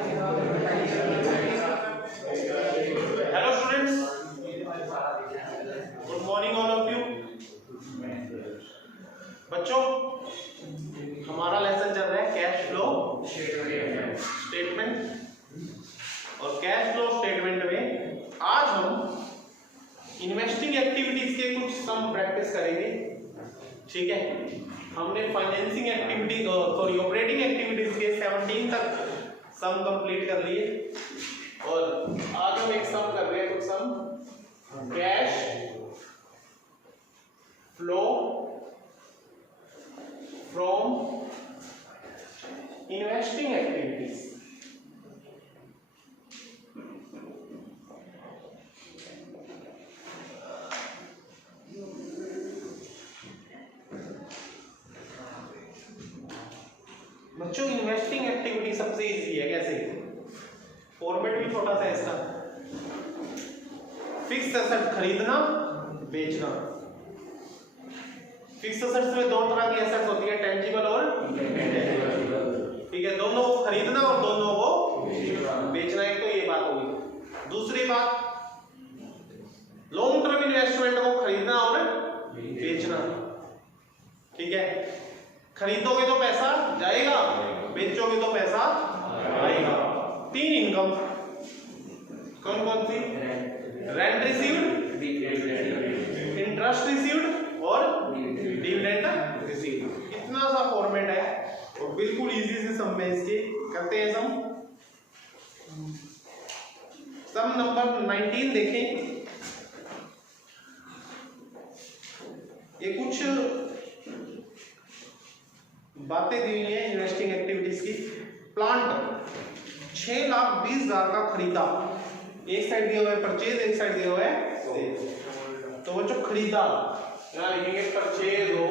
Hello students, good morning all of you. बच्चों, हमारा lesson चल रहा है कैश फ्लो स्टेटमेंट। और कैश फ्लो स्टेटमेंट में आज हम इन्वेस्टिंग एक्टिविटीज के कुछ सम प्रैक्टिस करेंगे। ठीक है, हमने फाइनेंसिंग एक्टिविटी ऑपरेटिंग एक्टिविटीज के 17 तक सम कंप्लीट कर लिए और आज हम एक सम कर रहे हैं, कुछ sum cash flow from investing activities. बच्चों, इन्वेस्टिंग एक्टिविटी सबसे इजी है। कैसे? फॉर्मेट भी छोटा सा है इसका। फिक्स एसेट खरीदना बेचना। फिक्स एसेट्स में दो तरह की एसेट्स होती है, टेंजिबल और इनटेंजिबल। ठीक है, दोनों को खरीदना और दोनों को बेचना। एक तो ये बात होगी। दूसरी बात, लॉन्ग टर्म इन्वेस्टमेंट को खरीदना और बेचना। ठीक है, खरीदोगे तो पैसा जाएगा, बेचोगे तो पैसा आएगा। तीन इनकम कौन कौन सी? रेंट रिसीव्ड, इंटरेस्ट रिसीव्ड और डिविडेंड रिसीव्ड। इतना सा फॉर्मेट है और बिल्कुल इजी से सम में इसके करते हैं। सम नंबर 19 देखें। ये कुछ बातें दी हुई है इन्वेस्टिंग एक्टिविटीज की। प्लांट 6,20,000 का खरीदा। एक साइड दिया हुआ है परचेज, एक साइड दिया हुआ है सेल। तो वो जो खरीदा, यहां लिखेंगे परचेज हो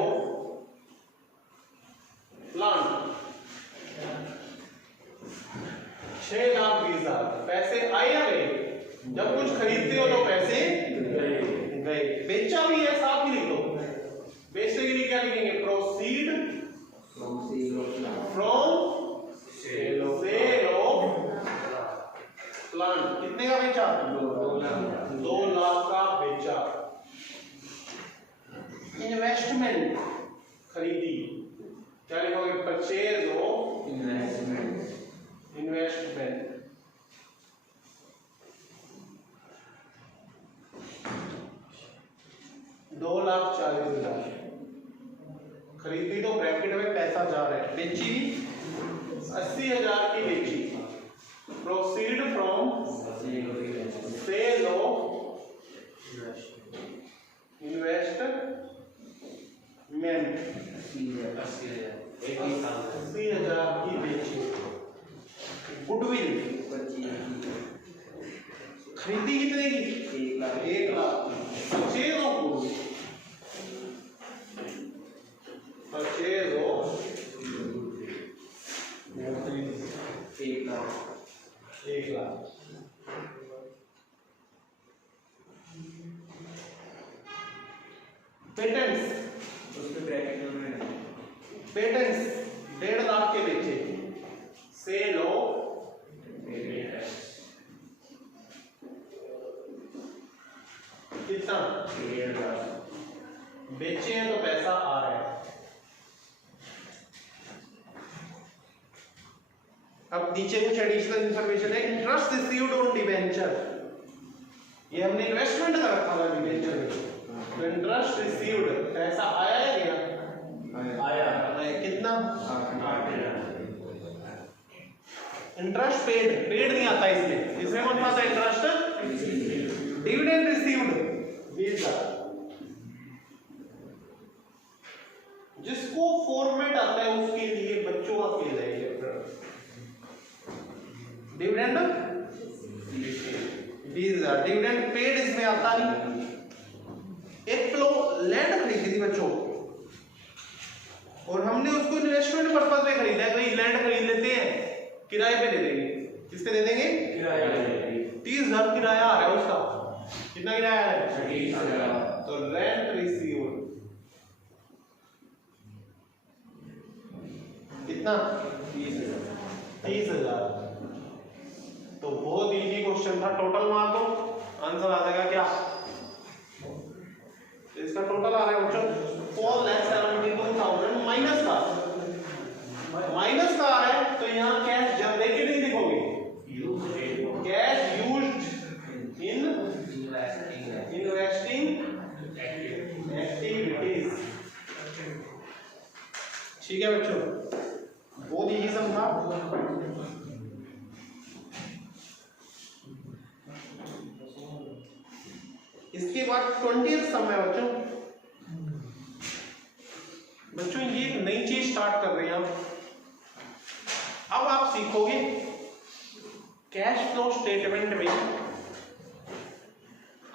प्लांट 6,20,000। पैसे आए या गए? जब कुछ खरीदते हो तो पैसे गए। बेचा भी है, साथ ही लिख दो। बेचने के लिए क्या लिखेंगे? Proceed from sale of plant. कितने का बेचा? 2 लाख का बेचा। इन्वेस्टमेंट खरीदी, क्या लिखोगे? Purchase of investment. $2,40,000 खरीदी, तो ब्रैकेट में पैसा जा रहा है। बेची 80,000 की बेची। Proceed from sale of investment 80,000 की बेची। गुडविल खरीदी कितने की? 1 lakh. Purchase of goodwill, purchase of 1 lakh. Patents, patents 1.5 lakh के बेचे। सेल ऑफ कितना? 1.5 लाख। बेचे हैं तो पैसा आ रहा है। अब नीचे कुछ एडिशनल इंफॉर्मेशन है। इंटरेस्ट रिसीव्ड ऑन डिबेंचर, ये हमने इन्वेस्टमेंट कर रखा था डिबेंचर में। तो इंटरेस्ट रिसीव्ड, पैसा आया है क्या? आया। कितना? 8,000। इंटरेस्ट पेड, पेड नहीं आता इसमें। इसमें कौन सा आता है? इंटरेस्ट। Dividend received 20,000। जिसको फॉर्मेट आता है उसके लिए बच्चों का खेल है ये। डिविडेंड 20,000। डिविडेंड पेड इसमें आता नहीं। एक किलो लैंड खरीदी थी बच्चों, और हमने उसको इन्वेस्टमेंट पर्पस में खरीदा है। कोई लैंड खरीद लेते हैं, किराए पे दे देंगे। किस पे दे देंगे? किराए पे। 30,000 किराया आ रहा है उसका। कितना किराया है? 30,000। तो रेंट रिसीव्ड कितना? 30,000। इसका टोटल मार दो, आंसर आ जाएगा क्या? तो इसका टोटल आ रहा है बच्चों 4,72,000 माइनस का आ रहा है। तो यहाँ कैश जनरेटेड नहीं लिखोगे, cash used in investing activities. ठीक है बच्चों, बहुत यही समझा। इसके बाद 20th सम है बच्चों ये एक नई चीज स्टार्ट कर रहे हैं अब आप सीखोगे कैश फ्लो स्टेटमेंट में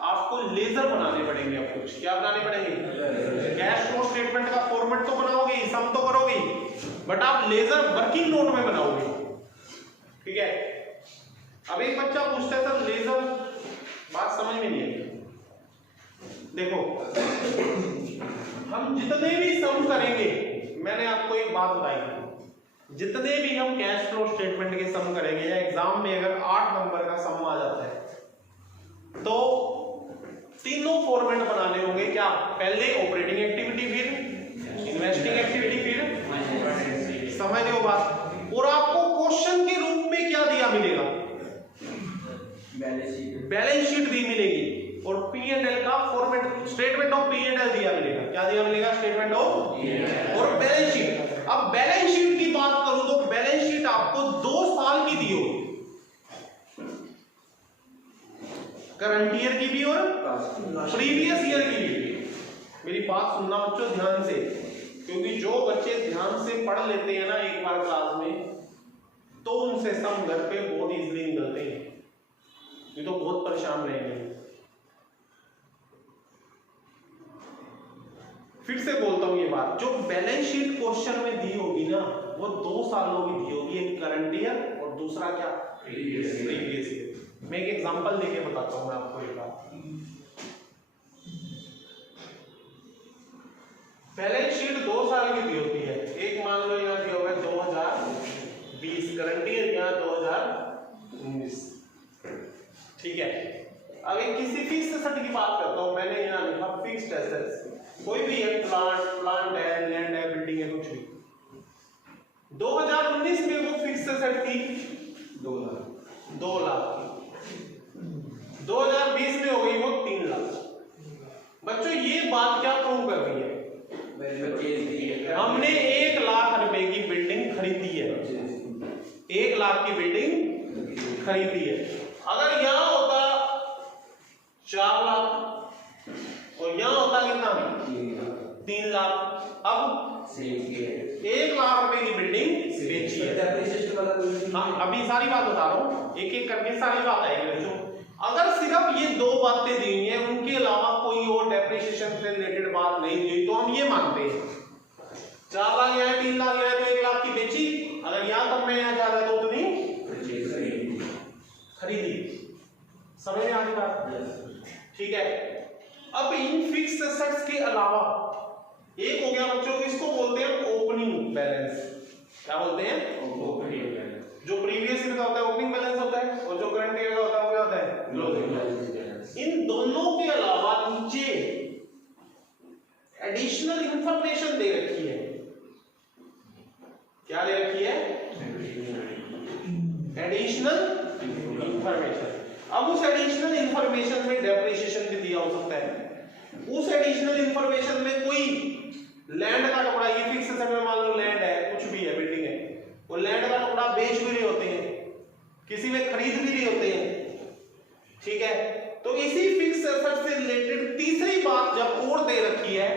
आपको लेजर बनाने पड़ेंगे। अब कुछ क्या बनाने पड़ेंगे? कैश फ्लो स्टेटमेंट का फॉर्मेट तो बनाओगे, सम तो करोगे, बट आप लेजर वर्किंग नोट में बनाओगे। ठीक है, अब एक बच्चा पूछता है सर लेजर, बात समझ में नहीं आई। देखो हम जितने भी सम करेंगे, मैंने आपको एक बात बताई, जितने भी हम कैश फ्लो स्टेटमेंट के सम करेंगे या एग्जाम में अगर 8 नंबर का सम आ जाता है तो तीनों फॉर्मेट बनाने होंगे। क्या? पहले ऑपरेटिंग एक्टिविटी, फिर इन्वेस्टिंग एक्टिविटी, फिर समझ लो बात। और आपको क्वेश्चन के रूप में क्या दिया मिलेगा? बैलेंस शीट दी मिलेगी और P&L का फॉर्मेट, स्टेटमेंट ऑफ P&L दिया मिलेगा। क्या दिया मिलेगा? स्टेटमेंट ऑफ और बैलेंस शीट। अब बैलेंस शीट की बात करूं तो बैलेंस शीट आपको 2 साल की दी होगी, करंट ईयर की भी और प्रीवियस ईयर की भी। मेरी बात सुनना बच्चों ध्यान से, क्योंकि जो बच्चे ध्यान से पढ़ लेते हैं ना एक बार क्लास में, तो उनसे सम घर पे बहुत इजीली निकलते हैं, ये तो बहुत परेशान रहेंगे। फिर से बोलता हूं ये बात, जो बैलेंस शीट क्वेश्चन में दी होगी ना वो 2 सालों की दी होगी, एक करंट ईयर और दूसरा क्या? Previous year. मैं एक एग्जांपल देके बताता हूं मैं आपको एक बात। बैलेंस शीट 2 साल की दी होती है, एक मान लो यहाँ दिया हुआ है 2020, करंट ईयर यहाँ 2019। ठीक है, अब एक किसी फिक्स्ड एसेट की बात करता हूं, मैंने यहाँ लिखा फिक्स्ड एसेट्स, कोई भी है, प्लांट है, लैंड है, बिल्डिंग है, कुछ भी। 2019 में वो फिक्स्ड एसेट थी 2 लाख, 2020 में हो गई वो 3 लाख। बच्चों ये बात क्या प्रूव कर रही है? हमने 1 लाख रुपए की बिल्डिंग खरीदी है, 1 लाख की बिल्डिंग खरीदी है। अगर यहां होता 4 लाख और यहां होता कितना? 3 लाख। अब 1 लाख रुपए की बिल्डिंग बेची है। हाँ, अभी सारी बात बता रहा हूं, एक एक करके सारी बात आएगी बच्चों। अगर सिर्फ ये 2 बातें दी हुई हैं, उनके अलावा कोई और डेप्रिसिएशन से रिलेटेड बात नहीं दी, तो हम ये मानते हैं 4 लाख यहाँ 3 लाख यहाँ तो 1 लाख की बेची, अगर यहाँ तक मैं यहाँ जा रहा तो उतनी खरीदी। समझ में आ रही बात? ठीक है, अब इन फिक्स्ड एसेट्स के अलावा एक हो गया बच्चों, इसको बोलते हैं ओपनिंग बैलेंस। क्या बोलते हैं? Opening balance. जो प्रीवियस ईयर का होता है ओपनिंग बैलेंस होता है, और जो करंट ईयर का होता है वो क्या होता है? Closing balance. इन दोनों के अलावा नीचे एडिशनल इंफॉर्मेशन दे रखी है। क्या दे रखी है? Additional information. अब उस एडिशनल इंफॉर्मेशन में डेप्रिसिएशन भी दिया हो सकता है, उस एडिशनल इंफॉर्मेशन में कोई लैंड का टुकड़ा, ये फिक्स एसेट में मान लो लैंड है, कुछ भी है, बिल्डिंग है, वो लैंड का टुकड़ा बेच भी रहे होते हैं, किसी में खरीद भी रहे होते हैं। ठीक है, तो इसी फिक्स एसेट से रिलेटेड तीसरी बात जब और दे रखी है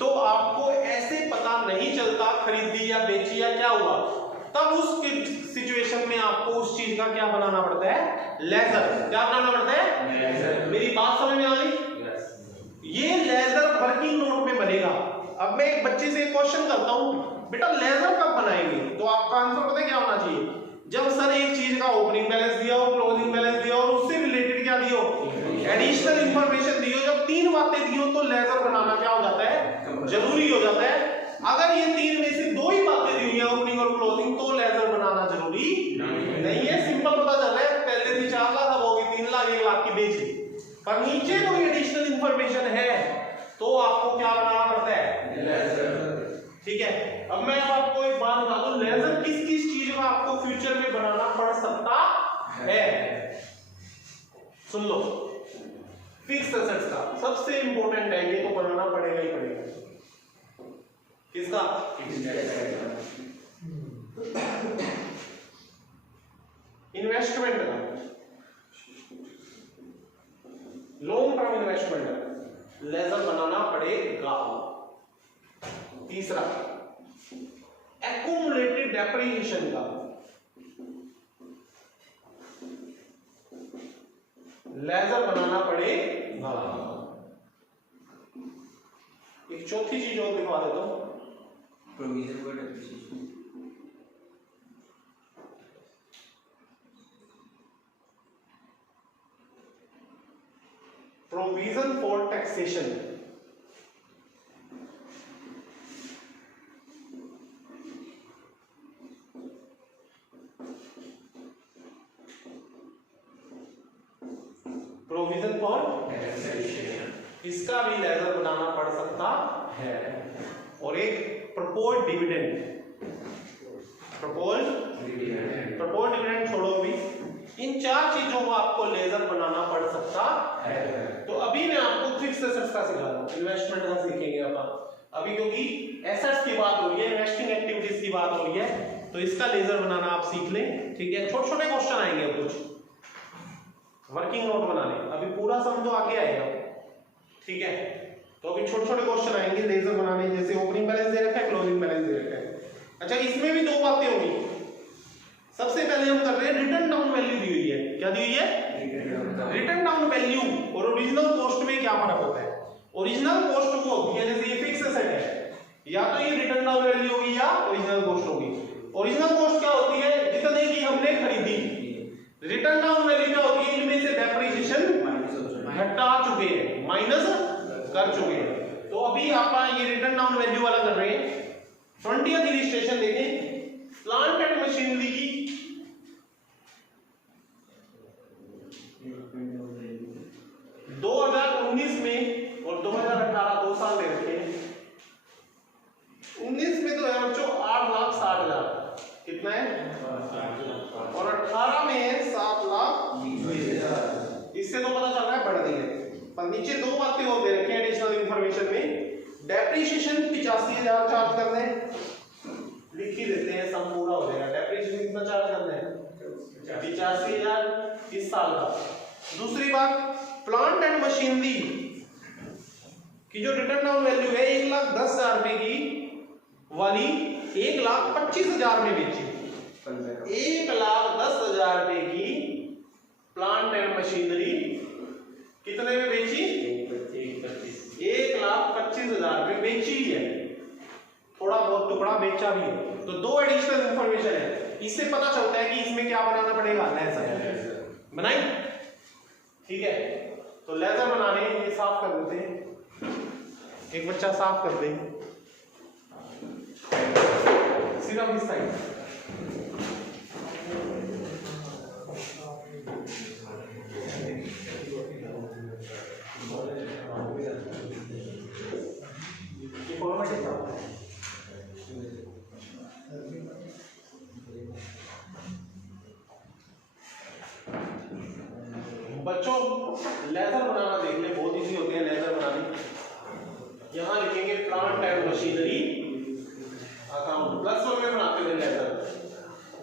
तो आपको ऐसे पता नहीं चलता खरीदी या बेची या क्या हुआ, तब उस सिचुएशन में आपको उस चीज का क्या बनाना पड़ता है? लेजर। क्या बनाना पड़ता है? लेजर। मेरी बात समझ में आ गई? ये लेजर वर्किंग नोट में बनेगा। अब मैं एक बच्चे से क्वेश्चन करता हूं, बेटा लेजर कब बनाएंगे? तो आपका आंसर पता है क्या होना चाहिए? जब सर एक चीज का ओपनिंग बैलेंस दिया हो, क्लोजिंग बैलेंस दिया हो और उससे रिलेटेड क्या दियो? एडिशनल इंफॉर्मेशन दियो। जब 3 बातें दियो तो लेजर बनाना क्या हो जाता है? जरूरी हो जाता है। अगर ये 3 में से 2 ही बातें दी हुई है, ओपनिंग और क्लोजिंग, तो लेजर बनाना जरूरी नहीं है। सिंपल पता चल रहा है, पहले थी 4 लाख अब होगी 3 लाख, पर नीचे कोई एडिशनल इंफॉर्मेशन है तो आपको क्या बनाना पड़ता है, लेजर। ठीक है, अब मैं आपको एक बात बता दूं, लेजर किस किस चीज का आपको फ्यूचर में बनाना पड़ सकता है। सुन लो, फिक्स एसेट्स का सबसे इंपॉर्टेंट है, ये तो बनाना पड़ेगा ही पड़ेगा। किसका? इन्वेस्टमेंट का, लॉन्ग टर्म इन्वेस्टमेंट का लेजर बनाना पड़ेगा। तीसरा, एक्यूमुलेटेड डेप्रिसिएशन का लेजर बनाना पड़ेगा। एक चौथी चीज और दिखा देता हूं, provision for depreciation. Provision for taxation. Provision for taxation, इसका भी लेजर बनाना पड़ सकता है। और एक प्रपोज्ड डिविडेंड, प्रपोज्ड डिविडेंड छोड़ो भी, इन चार चीजों को आपको लेजर बनाना पड़ सकता है। तो अभी मैं आपको फिक्स एसेट्स का सिखा रहा हूं, इन्वेस्टमेंट का सीखेंगे अपन अभी, क्योंकि एसेट्स की बात हो रही है, इन्वेस्टिंग एक्टिविटीज की बात हो रही है, तो इसका लेजर बनाना आप सीख लें। ठीक है, छोटे छोटे क्वेश्चन आएंगे, अब कुछ वर्किंग नोट बनाने, अभी पूरा सम तो आगे आएगा। ठीक है, तो अभी छोटे छोटे क्वेश्चन आएंगे लेजर बनाने, जैसे ओपनिंग बैलेंस दे रखा है, क्लोजिंग बैलेंस दे रखा है। अच्छा, इसमें भी दो बातें होंगी। सबसे पहले हम कर रहे हैं रिटर्न डाउन वैल्यू दी हुई है। क्या दी हुई है? रिटर्न डाउन वैल्यू और ओरिजिनल कॉस्ट में क्या फर्क होता है? ओरिजिनल कॉस्ट वो होती है, जैसे ये फिक्स एसेट है, या तो ये रिटर्न डाउन वैल्यू होगी या ओरिजिनल कॉस्ट होगी। ओरिजिनल कॉस्ट क्या होती है? जितने की हमने खरीदी। रिटर्न डाउन वैल्यू क्या होती है? इनमें से डेप्रिसिएशन घटा चुके हैं, माइनस कर चुके हैं। तो अभी आप ये रिटर्न डाउन वैल्यू वाला कर रहे हैं। 20th इलस्ट्रेशन देखें, प्लांट एंड मशीनरी की 2019 में और 2018 2 साल दे रखे हैं। 19 में तो है बच्चों 8,60,000, कितना है? और 18 में है 7,20,000। इससे तो पता चल रहा है बढ़ रही है। पर नीचे दो बातें और दे रखी हैं एडिशनल इंफॉर्मेशन में। डेप्रिसिएशन 85,000 चार्ज कर दें, लिख ही देते हैं, सम पूरा हो जाएगा। डेप्रिसिएशन कितना चार्ज करना है? 85,000 इस साल का। दूसरी बात, प्लांट एंड मशीनरी की जो रिटर्न डाउन वैल्यू है 1,10,000 रुपए की वाली 1,25,000 में बेची। 1,10,000 रुपए की प्लांट एंड मशीनरी कितने में बेची? 1,25,000 में बेची है। थोड़ा बहुत टुकड़ा बेचा भी है। तो दो एडिशनल इंफॉर्मेशन है, इससे पता चलता है कि इसमें क्या बनाना पड़ेगा, लेजर बनाई। ठीक है, तो लेजर बनाने ये साफ कर देते हैं, एक बच्चा साफ कर दे सिर्फ इस साइड। बच्चों लेजर बनाना देख ले, बहुत इजी होते हैं लेजर बनाने। यहां लिखेंगे प्लांट एंड मशीनरी अकाउंट, +1 में बनाते थे लेजर।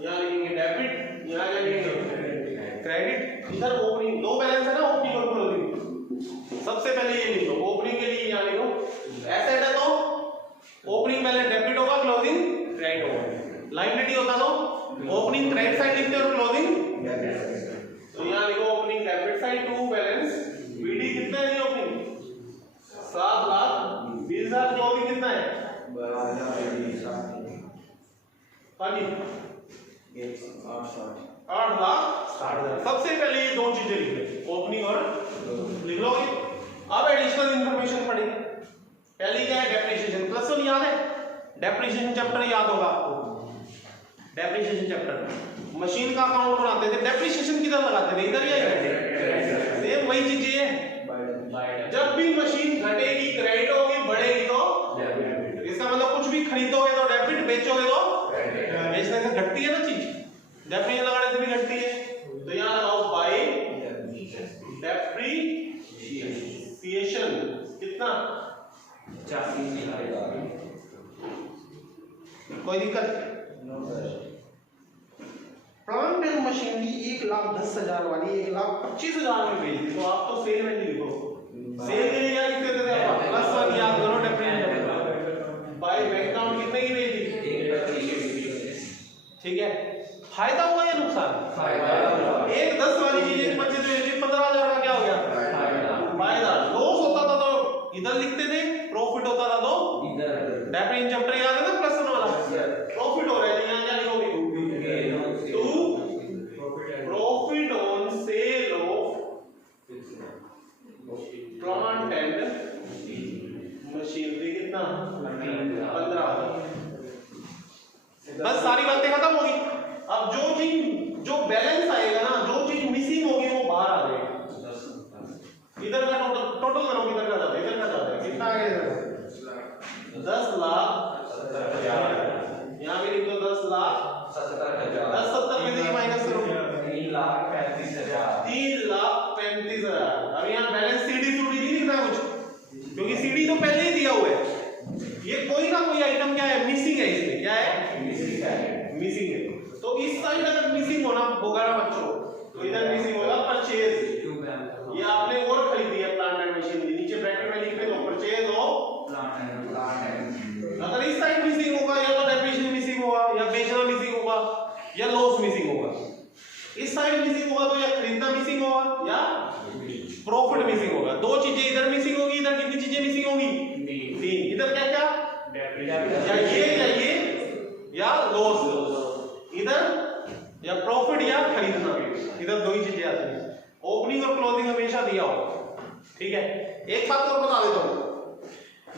यहां लिखेंगे डेबिट, यहां लिखेंगे क्रेडिट। इधर ओपनिंग, दो बैलेंस है ना, ओपनिंग और क्लोजिंग। सबसे पहले ये लिखो, ओपनिंग के लिए यहां लिखो एसेट है तो ओपनिंग बैलेंस डेबिट होगा, क्लोजिंग क्रेडिट होगा। लायबिलिटी होता तो ओपनिंग क्रेडिट साइड लिखते और क्लोजिंग डेबिट। तो यहां लिखो opening debit side to balance BD कितना है? ओपनिंग 7,20,000, क्लोजिंग कितना है? 12,000। हाँ जी 8,60,000। सबसे पहले ये दो चीजें लिख ले, ओपनिंग और लिख लोगे। अब एडिशनल इंफॉर्मेशन पढ़ेंगे। पहली क्या है? डेप्रिसिएशन। +1 याद है? डेप्रिसिएशन चैप्टर याद होगा आपको। डेप्रिसिएशन चैप्टर मशीन का अकाउंट बनाते थे, डेप्रिसिएशन किधर लगाते थे? इधर या इधर? सेम वही चीजें है। भी घटती है, तो यहाँ लगाओ बाय डेप्रीसिएशन। कितना? कोई दिक्कत? प्लांट एंड मशीनरी 1,10,000 वाली 1,25,000 में बेच दी, तो आप तो सेल में लिखो, सेल के लिए क्या लिखते थे आप? प्लस वाली याद करो, डेप्रीसिएशन बाय बैंक अकाउंट कितने की बेच दी? ठीक है, फायदा हुआ या नुकसान? एक 10 वाली चीज 15,000 का क्या हो गया? फायदा। लॉस होता था तो इधर लिखते थे, प्रॉफिट होता था तो इधर। डेप्रीसिएशन चैप्टर याद है ना, प्लस वाला? प्रॉफिट हो रहा है, यहाँ क्या लिखोगे? To profit on sale of plant and machinery. कितना? 15। बस सारी बातें खत्म होगी। अब जो बैलेंस आएगा ना, जो चीज मिसिंग होगी वो बाहर आ जाएगी। इधर का टोटल करो, इधर का जाता है, इधर का जाता है, कितना आ गया? 10 लाख। यहाँ भी लिख दो 10 लाख 70 में से माइनस करो 3,35,000। अब यहाँ बैलेंस सीडी नहीं लिखना कुछ, क्योंकि सीडी तो पहले ही दिया हुआ है। ये कोई ना कोई आइटम क्या है? मिसिंग है। इसमें क्या है? मिसिंग है। तो इस साइड अगर मिसिंग होना होगा ना बच्चों, तो इधर मिसिंग होगा परचेज। ये आपने और खरीदी है प्लांट एंड मशीनरी, नीचे ब्रैकेट में लिख दो परचेज ऑफ प्लांट एंड। अगर इस साइड मिसिंग होगा, या तो डेप्रीसिएशन मिसिंग होगा, या बेचना मिसिंग होगा, या लॉस मिसिंग होगा। इस साइड मिसिंग होगा तो या खरीदना मिसिंग होगा या प्रॉफिट मिसिंग होगा। दो चीजें इधर मिसिंग होगी, इधर कितनी चीजें मिसिंग होगी? 3। इधर क्या क्या? या ये या लॉस, इधर या प्रॉफिट या खरीदना, इधर दो ही चीजें आती हैं। ओपनिंग और क्लोजिंग हमेशा दिया हो, ठीक है। एक बात और बता देता हूं,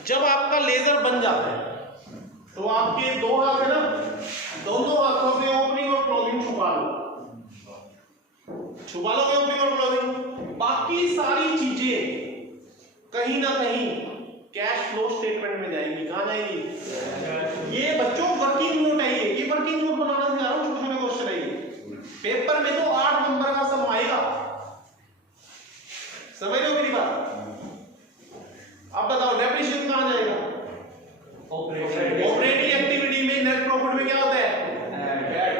जब आपका लेजर बन जाता है तो आपके 2 हाथ है ना, दोनों हाथों में ओपनिंग और क्लोजिंग छुपा लो ओपनिंग और क्लोजिंग। बाकी सारी चीजें कहीं ना कहीं कैश फ्लो स्टेटमेंट में जाएंगी। कहां जाएंगी? ये बच्चों वर्किंग नोट है, ये वर्किंग नोट बनाना सिखा रहा हूं, छोटे छोटे क्वेश्चन है। पेपर में तो 8 नंबर का सम आएगा, समझ लो मेरी बात। अब बताओ डेप्रीसिएशन कहां जाएगा? ऑपरेटिंग एक्टिविटी में नेट प्रॉफिट में क्या होता है? ऐड।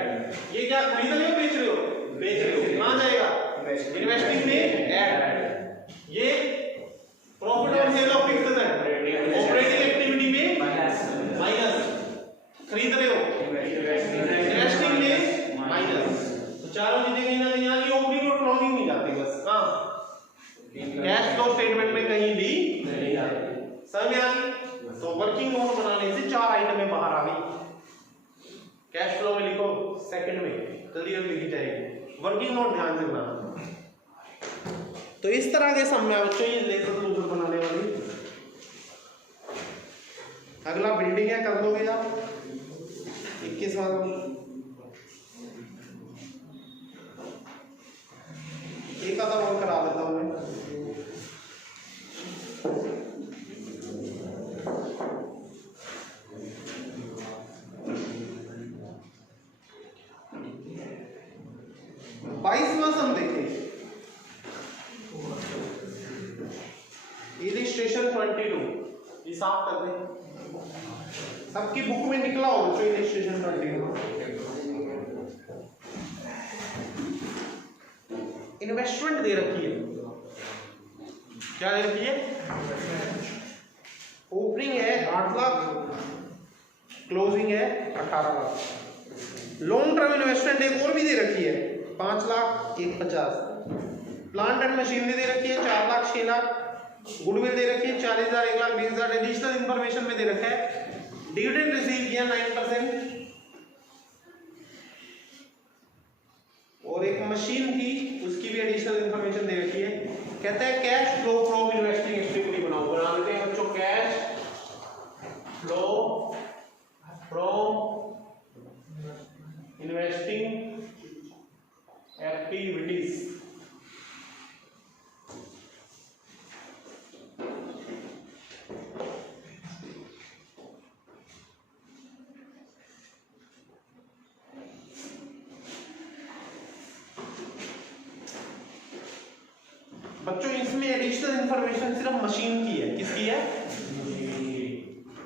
ये क्या खरीद रहे हो बेच रहे हो? बेच रहे हो, कहां जाएगा? इन्वेस्टिंग में ऐड। ये profit on sale of fixed asset, operating activity में माइनस। खरीद रहे हो, इन्वेस्टिंग में माइनस। तो चारों चीजें कहीं ना कहीं आ गई, ओपनिंग और क्लोजिंग नहीं जाती, बस कहां? कैश फ्लो स्टेटमेंट में कहीं भी नहीं आती। समझ में आ गई? तो वर्किंग नोट बनाने से 4 आइटमें बाहर आ गई। कैश फ्लो में लिखो, सेकंड में जल्दी जल्दी लिखी जाएगी। वर्किंग नोट ध्यान से बनाना। तो इस तरह के सम में बच्चों ये लेजर लूजर बनाने वाली। अगला बिल्डिंग है, कर लोगे आप 21वां। एक आधा और करा देता हूं मैं। सम देखिए, इलिस्ट्रेशन 22 ये साफ कर दें। सबकी बुक में निकला हो बच्चों इलिस्ट्रेशन 22। इन्वेस्टमेंट दे रखी है, क्या दे रखी है? ओपनिंग है 8 लाख, क्लोजिंग है 18 लाख। लॉन्ग टर्म इन्वेस्टमेंट एक और भी दे रखी है 5 लाख 1,50,000। प्लांट एंड मशीनरी दे रखी है 4 लाख 6 लाख। गुडविल दे रखी है 40,000 1,20,000। एडिशनल इंफॉर्मेशन में दे रखा है डिविडेंड रिसीव किया 9%। और एक मशीन थी उसकी भी एडिशनल इंफॉर्मेशन दे रखी है। कहता है cash flow from investing activity बनाओ, बना देते हैं बच्चों। Cash flow from investing activities. बच्चों इसमें एडिशनल इंफॉर्मेशन सिर्फ मशीन की है। किसकी है?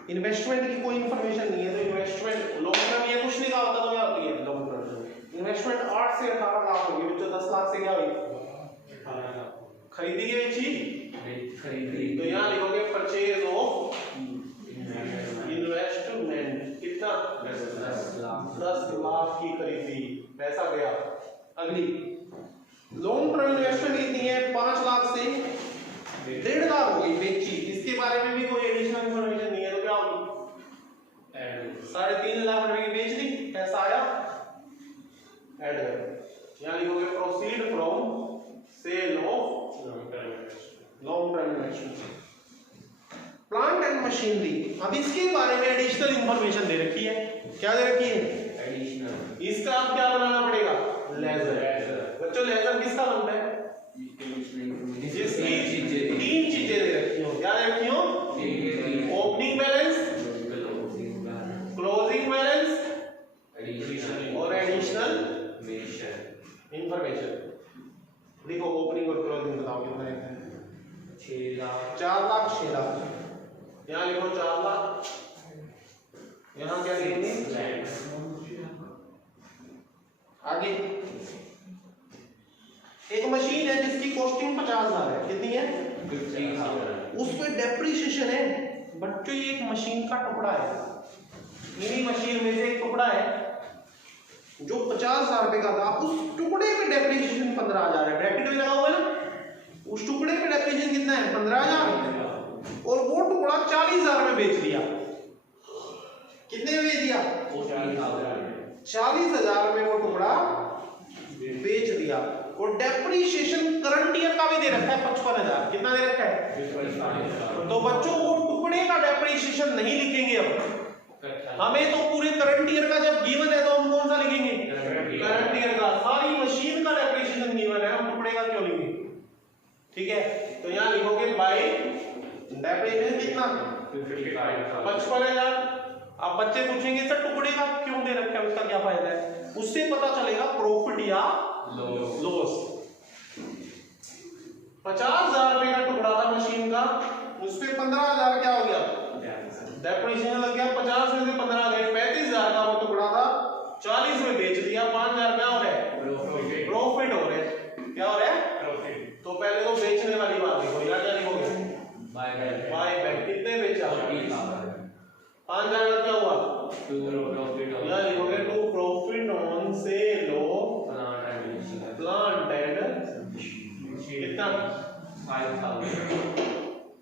इन्वेस्टमेंट की कोई इंफॉर्मेशन नहीं है। तो इन्वेस्टमेंट लॉन्ग टर्म ये कुछ नहीं कहा होता तो क्या होती है लॉन्ग टर्म इन्वेस्टमेंट 8 से 18 लाख होगी बच्चों। 10 लाख से क्या हुई? खरीदी है चीज खरीदी। तो यहाँ लिखोगे परचेज ऑफ इन्वेस्टमेंट कितना? 10 लाख की खरीदी, पैसा गया। अगली लॉन्ग टर्म इन्वेस्टमेंट कितनी है? 5 लाख से 1.5 लाख हो गई बेची। इसके बारे में भी कोई एडिशनल इंफॉर्मेशन नहीं है तो क्या होगी? 3.5 लाख रुपए की बेच दी, पैसा आया, ऐड कर। यहाँ लिखोगे proceed from sale of long term investment. Plant and machinery, अब इसके बारे में एडिशनल इंफॉर्मेशन दे रखी है। क्या दे रखी है? एडिशनल। इसका आप क्या बनाना पड़ेगा? लेजर। बच्चों लेजर किसका बनता है? जिसकी 3 चीजें दे रखी हो। क्या दे रखी हो? ओपनिंग बैलेंस, क्लोजिंग बैलेंस और एडिशनल इंफॉर्मेशन। देखो ओपनिंग और क्लोजिंग बताओ कितना है? 6 लाख 4 लाख 6 लाख। यहाँ लिखो 4 लाख। यहाँ क्या लिखेंगे? आगे एक मशीन है जिसकी कॉस्टिंग 50,000 है। कितनी है? 50,000। उस पे डेप्रिसिएशन है। बच्चों ये एक मशीन का टुकड़ा है। इन्हीं मशीन में से एक टुकड़ा है जो 50,000 रुपए का था। उस टुकड़े पे डेप्रिसिएशन 15,000 है। ब्रैकेट में लगा हुआ है ना, उस टुकड़े पे डेप्रिसिएशन कितना है? 15,000। और वो टुकड़ा 40,000 में बेच दिया। कितने में बेच दिया? 40,000 में वो टुकड़ा बेच दिया। और डेप्रिसिएशन करंट ईयर का भी दे रखा है 55,000। कितना दे रखा है? तो बच्चों वो टुकड़े का डेप्रिसिएशन नहीं लिखेंगे अब हमें। तो पूरे करंट ईयर का जब गिवन है तो हम कौन सा लिखेंगे? करंट ईयर का। सारी मशीन का डेप्रिसिएशन गिवन है, हम टुकड़े का क्यों लिखेंगे? ठीक है, तो यहाँ लिखोगे बाय डेप्रिसिएशन कितना? 55,000। अब बच्चे पूछेंगे सर टुकड़े का क्यों दे रखा है, उसका क्या फायदा है? उससे पता चलेगा प्रॉफिट या लॉस। 50,000 रुपए का टुकड़ा था मशीन का, उस पे 15,000 क्या हो गया? डेप्रिसिएशन लग गया। 50 में से 15 गए, 35,000 का वो टुकड़ा था, 40 में बेच दिया। 5,000 क्या हो रहा है? प्रॉफिट हो रहा है। क्या हो रहा है? तो पहले तो बेचने वाली बात देखो। यहाँ क्या लिखोगे? Buy back. कितने बेचा? 5,000 का क्या हुआ? यहाँ लिखोगे to profit on sale of plant and कितना?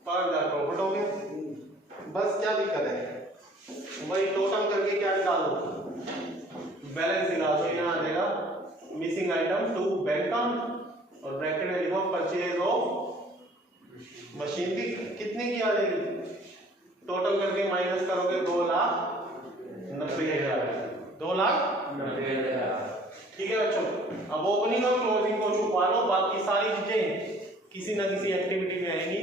5,000 प्रॉफिट हो गया। बस क्या दिक्कत है? वही टोटल करके क्या निकालो? बैलेंस निकालो। यहाँ आ जाएगा missing item to bank account और ब्रैकेट में लिखो परचेज ऑफ मशीन की कितने की आ जाएगी? टोटल करके माइनस करोगे 2,90,000। 2,90,000। ठीक है बच्चों, अब ओपनिंग और क्लोजिंग को छुपा लो, बाकी सारी चीजें किसी ना किसी एक्टिविटी में आएंगी।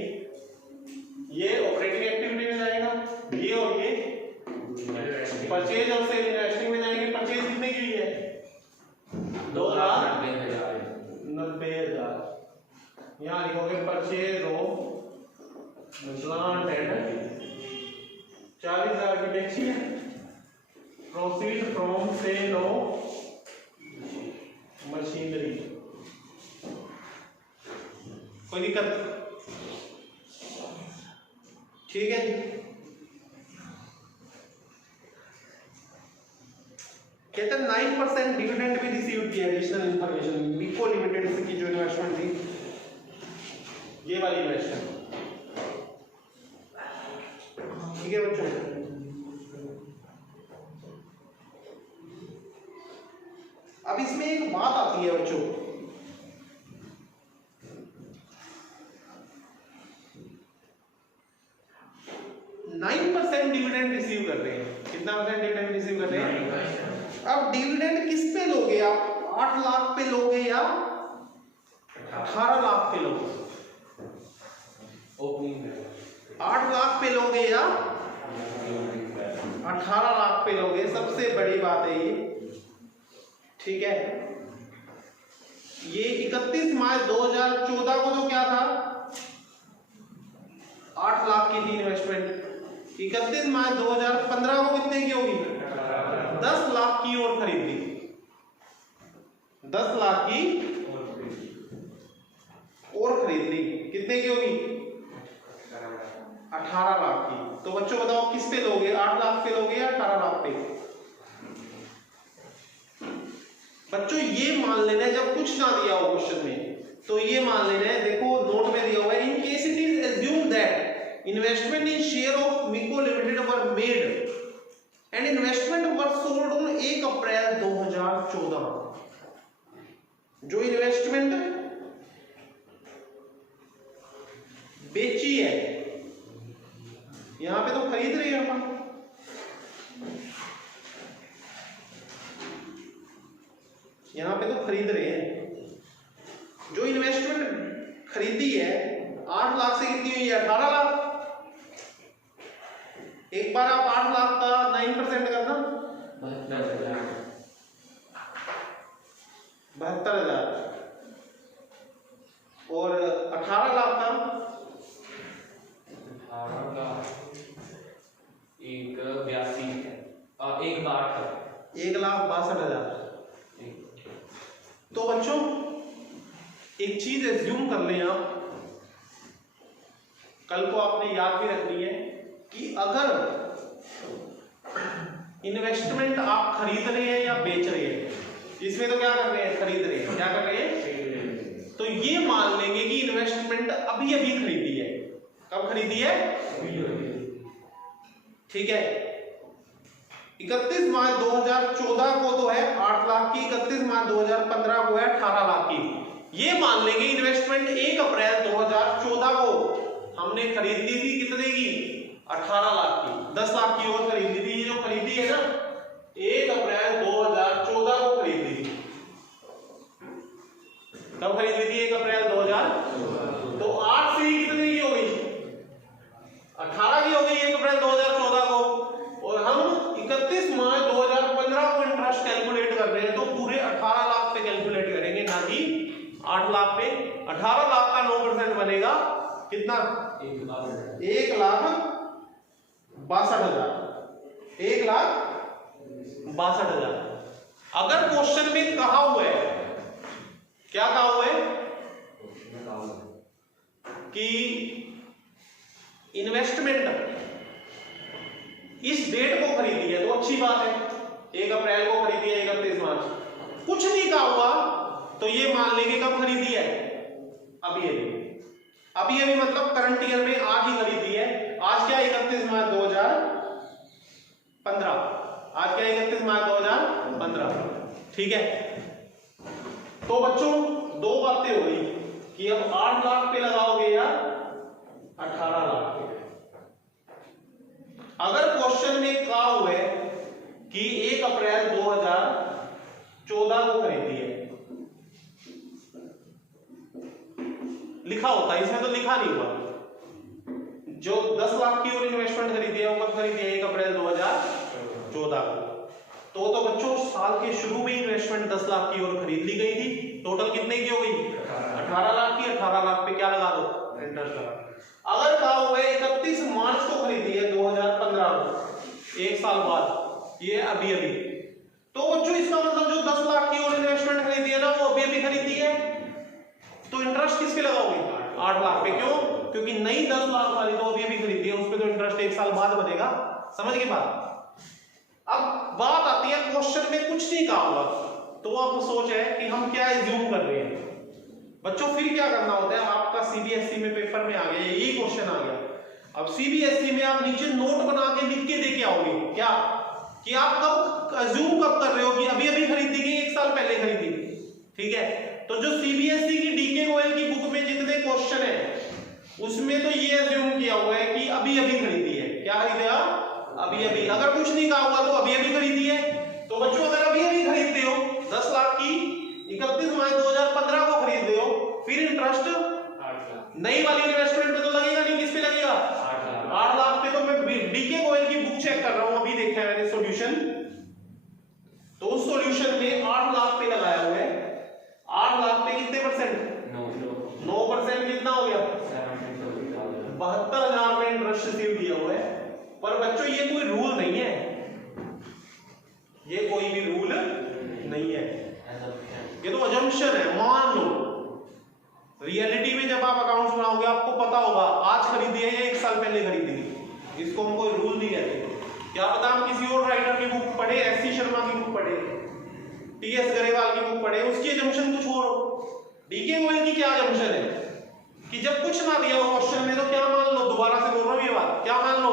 ये ऑपरेटिंग एक्टिविटी में जाएगा, ये और ये परचेज और सेल इन्वेस्टिंग में जाएंगे। परचेज कितने की हुई है? 2,90,000। यहाँ लिखोगे परचेज ऑफ प्लांट एंड 40,000 की टैक्सी है। Proceed from sale of machinery. कोई दिक्कत? ठीक है जी। कहते हैं 9% डिविडेंड भी रिसीव किया। एडिशनल इंफॉर्मेशन बीको लिमिटेड की जो इन्वेस्टमेंट थी, ये वाली इन्वेस्टमेंट। ठीक है बच्चों, अब इसमें एक बात आती है बच्चों, 9% डिविडेंड रिसीव कर रहे हैं। कितना परसेंट डिविडेंड रिसीव कर रहे हैं? अब डिविडेंड किस पे लोगे आप? 8 लाख पे लोगे या 18 लाख पे लोगे? 8 लाख पे लोगे या 18 लाख पे लोगे? सबसे बड़ी बात है ये। ठीक है, ये 31 31 मार्च 2014 को तो क्या था, 8 लाख की थी इन्वेस्टमेंट। 31 मार्च 2015 को कितने की होगी, 10 लाख की और खरीद ली, 10 लाख की और खरीद ली, कितने की होगी, 18 लाख की। तो बच्चों बताओ किस पे लोगे, 8 लाख पे लोगे या 18 लाख पे? बच्चों ये मान लेना है, जब कुछ ना दिया हो क्वेश्चन में तो ये मान लेना है, देखो नोट में दिया हुआ है, in case it is assume that investment in share of Mico limited were made and investment were sold on 1 April 2014। जो इन्वेस्टमेंट बेची है, यहां पे तो खरीद रहे हैं अपन, यहां पे तो खरीद रहे हैं। जो इन्वेस्टमेंट खरीदी है 8 लाख से कितनी हुई है, 18 लाख। एक बार आप 8 लाख का 9% करना, 72,000 और 18 लाख का 1,62,000। तो बच्चों एक चीज एज्यूम कर लें आप, कल को आपने याद भी रखनी है कि अगर इन्वेस्टमेंट आप खरीद रहे हैं या बेच रहे हैं, इसमें तो क्या कर रहे हैं, खरीद रहे हैं, क्या कर रहे हैं, तो ये मान लेंगे कि इन्वेस्टमेंट अभी अभी खरीदी है। कब खरीदी है, ठीक है। 31 मार्च 2014 को तो है 8 लाख की, 31 मार्च 2015 को है 18 लाख की। ये मान लेंगे इन्वेस्टमेंट 1 अप्रैल 2014 को हमने खरीद ली थी, कितने की, 18 लाख की, 10 लाख की और खरीद ली थी। ये जो खरीदी है ना 1 अप्रैल 2014 को खरीद ली थी। कब खरीद ली थी, 1 अप्रैल 2014। तो 8 से ही कितने की हो गई, 18 की हो गई 1 अप्रैल 2014 को, और हम 31 मार्च 2015 को इंटरेस्ट कैलकुलेट कर रहे हैं, तो पूरे 18 लाख पे कैलकुलेट करेंगे, ना कि 8 लाख पे। 18 लाख का 9% बनेगा कितना, 1,62,000, 1,62,000। अगर क्वेश्चन में कहा हुआ है, क्या कहा हुआ है कि इन्वेस्टमेंट इस डेट को खरीदी है, तो अच्छी बात है, 1 अप्रैल को खरीदी है, 31 मार्च। कुछ नहीं कहा हुआ तो ये मान लेंगे कब खरीदी है, अभी अभी मतलब करंट ईयर में आज ही खरीदी है। आज क्या 31 मार्च 2015, आज क्या 31 मार्च 2015, ठीक है। तो बच्चों दो बातें हो गई कि अब 8 लाख पे लगाओगे या 18 लाख पे। अगर क्वेश्चन में कहा हुआ है कि 1 अप्रैल 2014 को खरीदी है, लिखा होता है, इसमें तो लिखा नहीं हुआ। जो 10 लाख की और इन्वेस्टमेंट खरीदी है वो कब खरीदी है, 1 अप्रैल 2014 को। तो बच्चों साल के शुरू में इन्वेस्टमेंट 10 लाख की और खरीद ली गई थी। टोटल कितने की हो गई, 18 लाख की। 18 लाख पे क्या लगा दो, इंटरेस्ट लगा। अगर कहा हुआ है 31 मार्च को खरीदी है 2015 को, 1 साल बाद, ये अभी तो बच्चों इसका मतलब जो 10 लाख की और इन्वेस्टमेंट खरीदी है ना वो अभी खरीदी है, तो इंटरेस्ट किस पे लगाओगे, 8 लाख पे। क्यों, क्योंकि नई 10 लाख वाली तो अभी खरीदी है, उस पे तो इंटरेस्ट 1 साल बाद बनेगा। समझ गए बात। अब बात आती है क्वेश्चन में कुछ नहीं कहा हुआ, तो आप सोच है कि हम क्या एज्यूम कर रहे हैं। बच्चों फिर क्या करना होता है, आपका सीबीएसई में पेपर में आ गया, यही क्वेश्चन आ गया। अब सीबीएसई में आप नीचे नोट बना के लिख के दे के आओगे क्या, कि आप कब एज्यूम कब कर रहे हो कि अभी खरीदी गई, 1 साल पहले खरीदी, ठीक है। तो जो सीबीएसई की डीके गोयल की बुक में जितने क्वेश्चन है उसमें तो ये एज्यूम किया हुआ है कि अभी खरीदी है। क्या खरीदा, अभी। अगर कुछ नहीं कहा हुआ तो अभी खरीदी है। तो बच्चों अगर अभी खरीदते हो 10 लाख की, 31 मार्च 2015 को खरीद रहे हो, फिर इंटरेस्ट 8 लाख नई वाली इन्वेस्टमेंट पे तो लगेगा नहीं, किस पे लगेगा, 8 लाख पे। तो मैं डीके गोयल की बुक चेक कर रहा हूं, अभी देखा है मैंने सॉल्यूशन, तो उस सॉल्यूशन में 8 लाख पे लगाया हुआ है। 8 लाख पे कितने परसेंट, रिसीव दिया हुआ है। पर बच्चों ये कोई रूल नहीं है, ये कोई भी रूल नहीं है, ये तो अजम्पशन है, मान लो। रियलिटी में जब आप अकाउंट्स बनाओगे आपको पता होगा आज खरीदी है या 1 साल पहले खरीदी थी, इसको हम कोई रूल नहीं कहते। क्या पता हम किसी और राइटर की बुक पढ़े, एस.सी. शर्मा की बुक पढ़े, टी.एस. गरेवाल की बुक पढ़े, उसकी अजम्पशन कुछ और हो। डी.के. गोयल की क्या अजम्पशन है कि जब कुछ ना दिया हो क्वेश्चन में तो क्या मान लो, दोबारा से बोल रहा हूं ये बात, क्या मान लो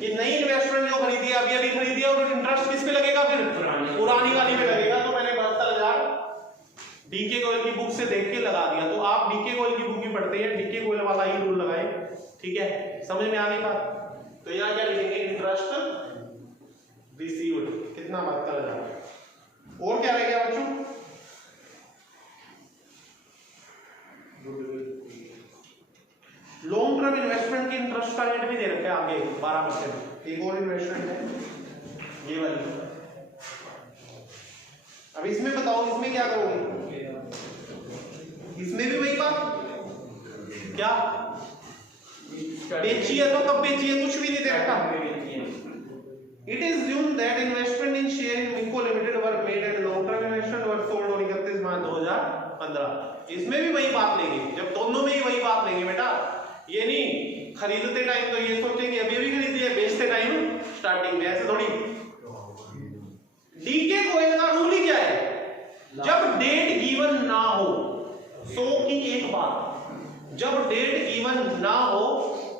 कि नई इन्वेस्टमेंट जो खरीदी है अभी खरीदी है और इंटरेस्ट किस पे लगेगा, फिर पुरानी वाली पे लगेगा। तो मैंने 72,000 डी.के. गोयल की बुक से देख के लगा दिया। तो आप डी.के. गोयल की बुक ही पढ़ते हैं, डी.के. गोयल वाला ही रूल लगाए, ठीक है, समझ में आ गई बात। तो यहाँ क्या लिखेंगे, इंटरेस्ट रिसीव्ड कितना 72,000। और क्या रह गया बच्चों, लॉन्ग टर्म इन्वेस्टमेंट की इंटरेस्ट का रेट भी दे रखा है आगे 12%। एक और इन्वेस्टमेंट है ये वाली। अब इसमें बताओ, इसमें क्या करोगे, इसमें भी वही बात, क्या बेची है तो कब बेची है, कुछ भी नहीं दे रखा। It is assumed that investment in share in Minco Limited were made and long term investment were sold on 31 मार्च 2015। इसमें भी वही बात लेंगे, जब दोनों में ही वही बात लेंगे बेटा। ये नहीं खरीदते टाइम तो ये सोचेंगे अभी भी खरीदी है, बेचते टाइम स्टार्टिंग में, ऐसे थोड़ी। डी.के. गोयल का रूल ही क्या है, जब डेट गिवन ना हो, 100 की एक बात, जब डेट गिवन ना हो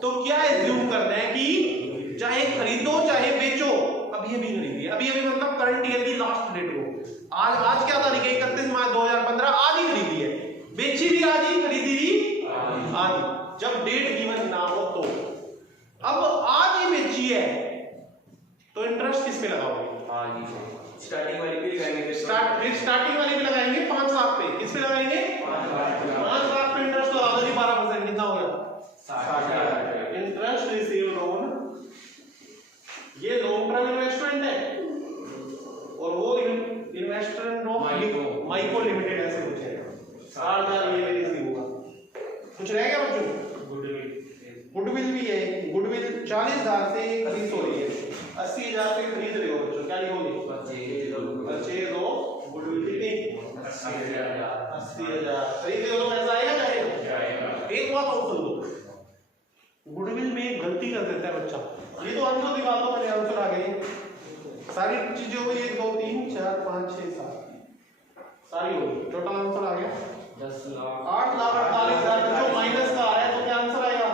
तो क्या एज्यूम करना है कि चाहे खरीदो चाहे बेचो, अभी खरीदी है, अभी मतलब करंट ईयर की लास्ट डेट को। आज क्या तारीख है, 31 मार्च 2015, आज ही खरीदी है, बेची भी आज ही, खरीदी भी आज ही, जब डेट गिवन ना हो तो। अब आज ही बेची है तो इंटरेस्ट किस पे लगाओगे, स्टार्टिंग वाली भी लगाएंगे, स्टार्टिंग वाली भी लगाएंगे 5 लाख पे, किस पे लगाएंगे 5 लाख पे इंटरेस्ट लगा दो जी, 12% कितना हो गया 60,000। इंटरेस्ट रिसीव्ड ऑन, ये लॉन्ग टर्म इन्वेस्टमेंट है और वो इन्वेस्टमेंट ऑफ माइको लिमिटेड, ऐसे कुछ है, 60,000 ये रिसीव हुआ। कुछ रह गया बच्चों, गुडविल भी है, गुडविल 40,000 से खरीद हो रही है, 80,000 से खरीद रहे हो बच्चों, क्या लिखोगे, परचेज ऑफ गुडविल कितनी 80,000 खरीद रहे हो तो पैसा आएगा जाएगा। एक बात और सुन लो, गुडविल में एक गलती कर देता है बच्चा, ये तो आंसर दिखा दो, मैंने आंसर आ गए सारी चीजों में, 1 2 3 4 5 6 7 सारी होगी, टोटल आंसर आ गया 8,48,000 जो माइनस का आ रहा है, तो क्या आंसर आएगा,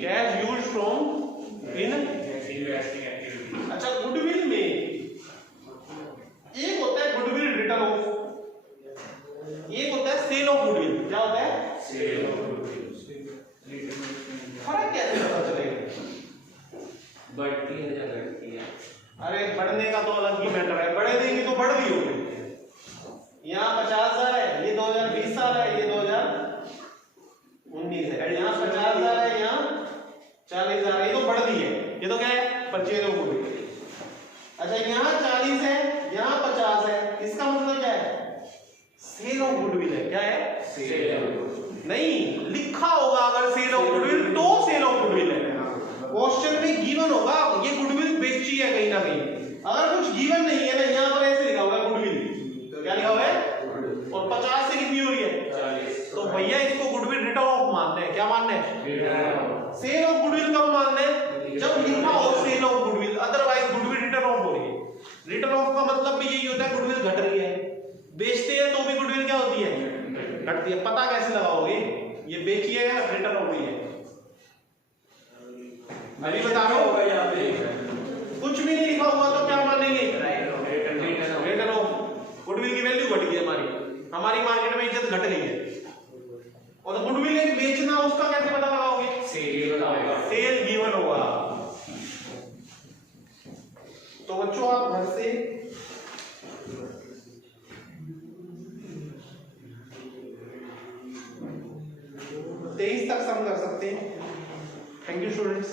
cash used from in investing activity. अच्छा, गुडविल में एक होता है गुडविल रिटर्न ऑफ, एक होता है सेल ऑफ गुडविल। क्या होता है, सेल ऑफ गुडविल। फर्क कैसे पता चलेगा, बढ़ती है या घटती है, अरे बढ़ने का तो अलग ही मैटर है, बढ़े देंगे तो बढ़ भी होगी। यहाँ 50,000 है, ये 2020 साल है, ये 2019 है, यहाँ 50,000 है, यहाँ 40,000 है, ये तो बढ़ दी है, ये तो क्या है, परचेज ऑफ गुडविल। अच्छा, यहाँ 40 है, यहाँ 50 है, इसका मतलब क्या है, सेल ऑफ गुडविल है। क्या है, सेल ऑफ गुडविल। नहीं लिखा होगा अगर सेल ऑफ गुडविल तो सेल ऑफ गुडविल है, क्वेश्चन में गिवन होगा ये गुडविल बेची है कहीं ना कहीं, अगर कुछ गिवन नहीं है ना, यहाँ पर ऐसे लिखा हुआ है गुडविल, तो क्या लिखा हुआ है, और 50 से कितनी हो रही है 40, तो भैया इसको गुडविल रिटर्न ऑफ मानते हैं। क्या मानते हैं, सेल ऑफ गुडविल कब मानते हैं, जब लिखा हो sale of goodwill, otherwise goodwill return off हो रही है। रिटर्न ऑफ का मतलब भी यही होता है गुडविल घट रही है, बेचते हैं तो भी गुडविल क्या होती है, घटती है। पता कैसे लगाओगे, ये बेची है या रिटर्न हो रही है, अभी बता रहा हूं, यहाँ पे कुछ भी नहीं लिखा हुआ तो क्या मानेंगे, रिटर्न ऑफ। गुडविल की वैल्यू घट गई, हमारी मार्केट में इज्जत घट गई है, और गुडविल एक बेचना, उसका कैसे पता लगाओगे, सेल गिवन होगा। तो बच्चों आप घर से तेईस तक सम कर सकते हैं। Thank you students.